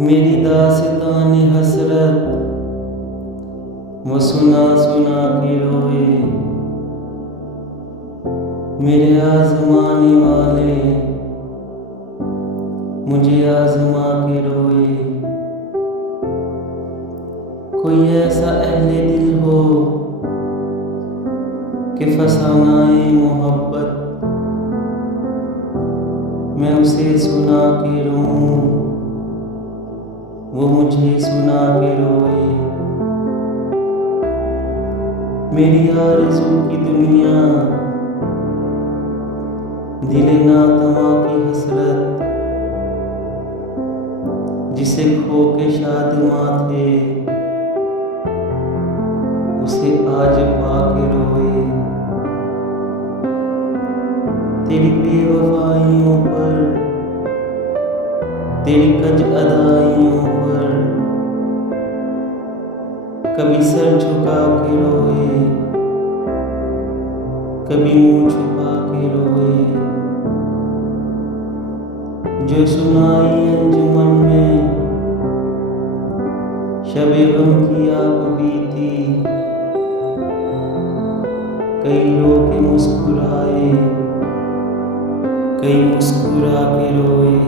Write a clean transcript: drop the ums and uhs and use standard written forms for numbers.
मेरी दास्तान हसरत वो सुना सुना के रोए। मेरे आजमाने वाले मुझे आजमा के रोए। कोई ऐसा अहले दिल हो कि फसानाए मोहब्बत मैं उसे सुना के रोऊं, वो मुझे सुना के रोए। मेरी आरज़ू की दुनिया दिले नातमा की हसरत, जिसे खो के शादमां थे उसे आज पाके रोए। तेरी बेवफाइयों पर, तेरी कज अदाइयों पर कभी सर झुका के रोए, कभी मुंह छुपा के रोए। जो सुनाई अंजुमन में शबे गम की आप बीती, कई रो के मुस्कुराए, कई मुस्कुरा के रोए।